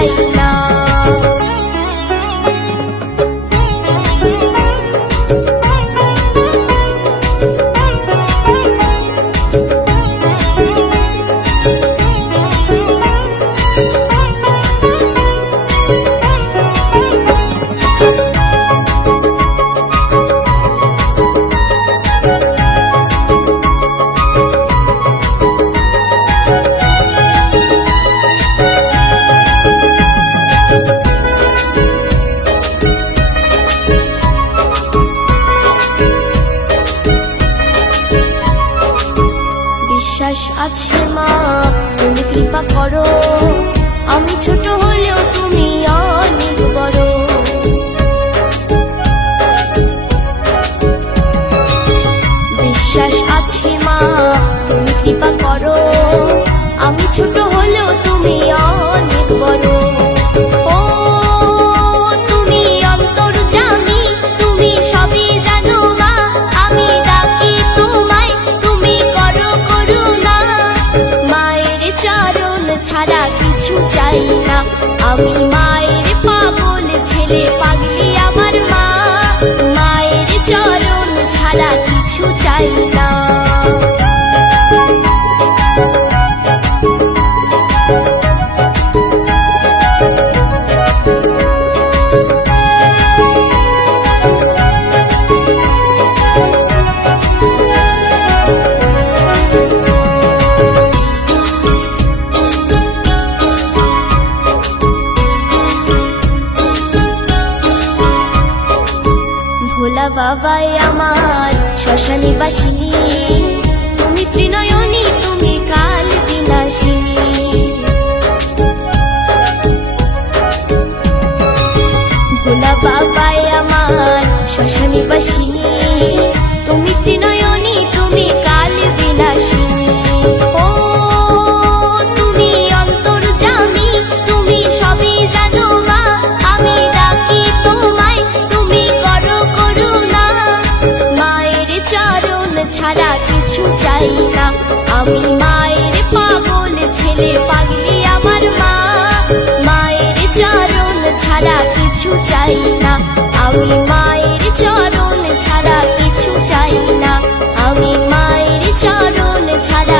চাই না। বিশ্বাস আছে মা, তুমি কৃপা করো, আমি ছোট হলেও তুমি অনেক বড়। বিশ্বাস আছে মা, তুমি কৃপা করো, আমি ছোট হলেও তুমি অনেক বড়। ও তুমি অন্তর্যামী, তুমি সবই জানো মা, আমি ডাকি তোমায়, তুমি করো করুণা। মায়ের চরণ ছাড়া কিছু চাই না, আমি মায়ের পাগল ছেলে, পাগলি আমার মা। মায়ের চরণ ছাড়া কিছু চাই না। ভোলা বাবাই আমার শ্মশানী বাসিনী, তুমি ত্রিনয়নী, তুমি কাল বিনাশিনী। ভোলা বাবাই আমার শ্মশানী বাসিনী, তুমি ত্রিনয়নী, তুমি কাল বিনাশিনী। ও তুমি অন্তর্যামী, তুমি সবই জানো মা, আমি ডাকি তোমায়, তুমি করো করুণা। মায়ের চরণ ছাড়া কিছু চাই না, আমি মায়ের পাগল ছেলে, পাগলি আমার মা। মায়ের চরণ ছাড়া কিছু চাই না, আমি মায়ের চরণ ছাড়া কিছু চাই না, আমি মায়ের চরণ ছাড়া